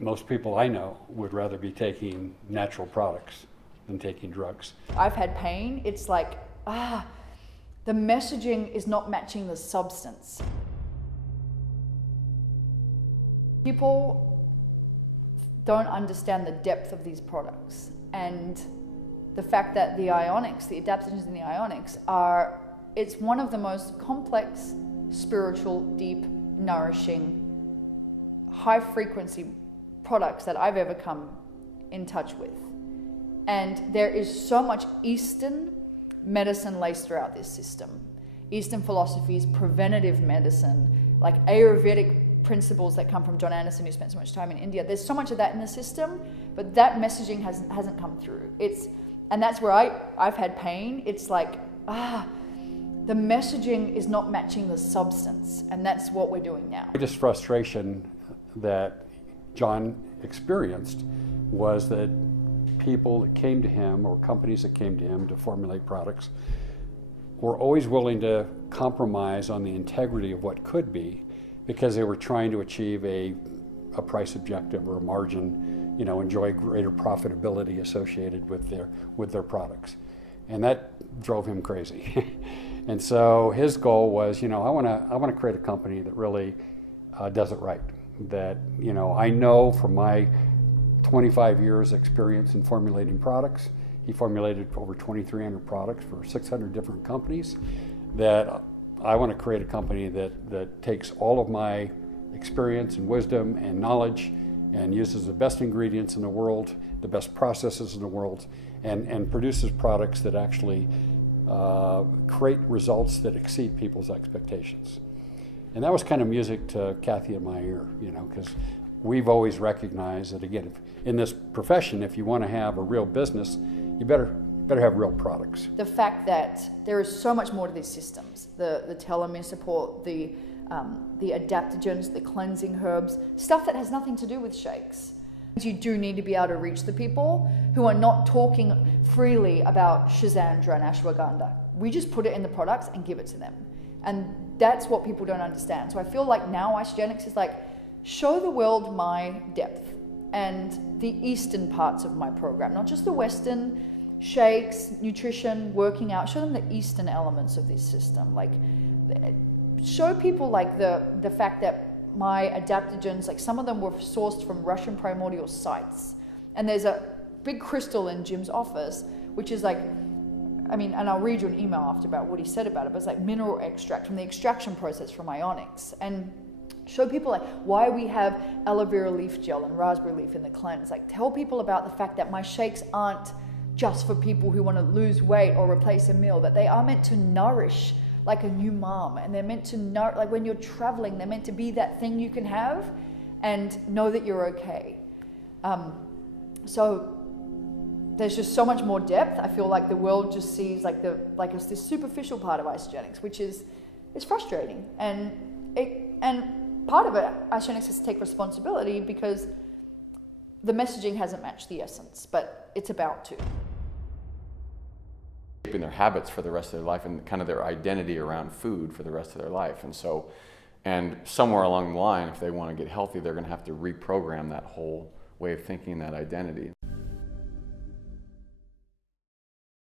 most people I know would rather be taking natural products than taking drugs. I've had pain. It's like, the messaging is not matching the substance. People don't understand the depth of these products, and the fact that the ionics, the adaptogens in the ionics it's one of the most complex, spiritual, deep, nourishing, high frequency products that I've ever come in touch with. And there is so much Eastern medicine laced throughout this system. Eastern philosophies, preventative medicine, like Ayurvedic principles that come from John Anderson, who spent so much time in India. There's so much of that in the system, but that messaging hasn't come through. And that's where I've had pain. It's like, the messaging is not matching the substance, and that's what we're doing now. The biggest frustration that John experienced was that people that came to him, or companies that came to him to formulate products, were always willing to compromise on the integrity of what could be, because they were trying to achieve a price objective or a margin, enjoy greater profitability associated with their products. And that drove him crazy. And so his goal was, I want to create a company that really does it right. That, I know from my 25 years experience in formulating products, he formulated over 2,300 products for 600 different companies, that I want to create a company that takes all of my experience and wisdom and knowledge and uses the best ingredients in the world, the best processes in the world, and produces products that actually create results that exceed people's expectations. And that was kind of music to Kathy and my ear, because we've always recognized that, again, in this profession, if you want to have a real business, you better have real products. The fact that there is so much more to these systems, the telomere support, the adaptogens, the cleansing herbs, stuff that has nothing to do with shakes. You do need to be able to reach the people who are not talking freely about Shilajit and Ashwahgandha. We just put it in the products and give it to them. And that's what people don't understand. So I feel like now Isagenix is like, show the world my depth and the Eastern parts of my program, not just the Western, shakes, nutrition, working out. Show them the Eastern elements of this system. Like, show people like the fact that my adaptogens, like some of them were sourced from Russian primordial sites. And there's a big crystal in Jim's office, which is like, and I'll read you an email after about what he said about it, but it's like mineral extract from the extraction process from ionics. And show people like why we have aloe vera leaf gel and raspberry leaf in the cleanse. Like, tell people about the fact that my shakes aren't just for people who want to lose weight or replace a meal, that they are meant to nourish like a new mom, and they're meant to know, like when you're traveling, they're meant to be that thing you can have and know that you're okay. So there's just so much more depth. I feel like the world just sees it's this superficial part of Isagenix, which is frustrating, and part of it, Isagenix has to take responsibility because the messaging hasn't matched the essence, but it's about to. Shaping their habits for the rest of their life and kind of their identity around food for the rest of their life. And somewhere along the line, if they want to get healthy, they're going to have to reprogram that whole way of thinking, that identity.